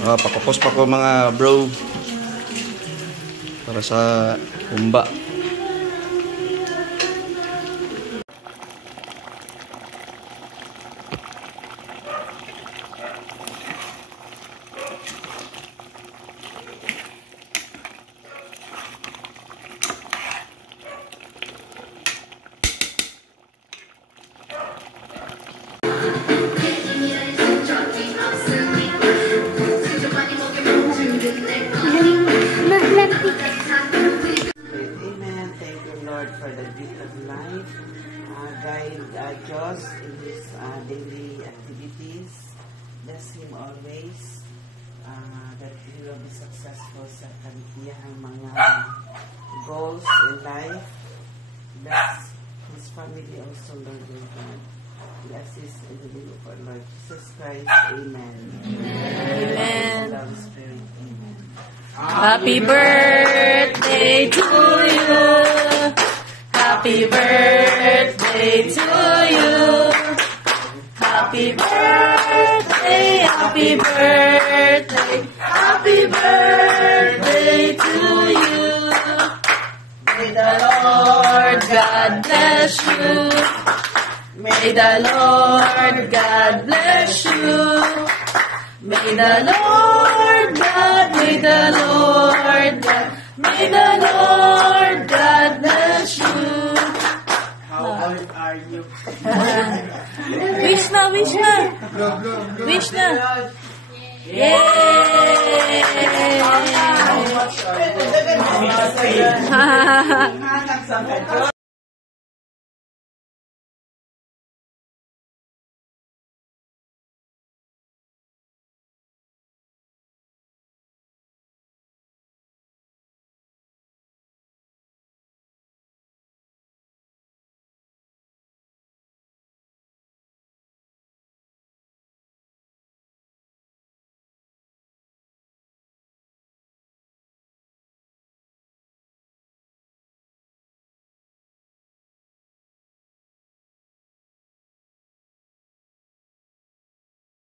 Pakupos pa ko mga bro. Para sa humba. Amen. Thank you, Lord, for the gift of life. Guide Diyos in his daily activities. Bless him always. That he will be successful sa kaniyang mga goals in life. Bless his family also, Lord God. Bless his in the name of our Lord Jesus Christ. Amen. Amen. Love Spirit. Amen. Happy birthday to you. Happy birthday to you. Happy birthday, happy birthday, happy birthday to you. May the Lord God bless you. May the Lord God bless you. May the Lord God, may the Lord God, may the Lord God bless you. How old are you? Wish na, wish na. Wish na. Yay! Hanap sa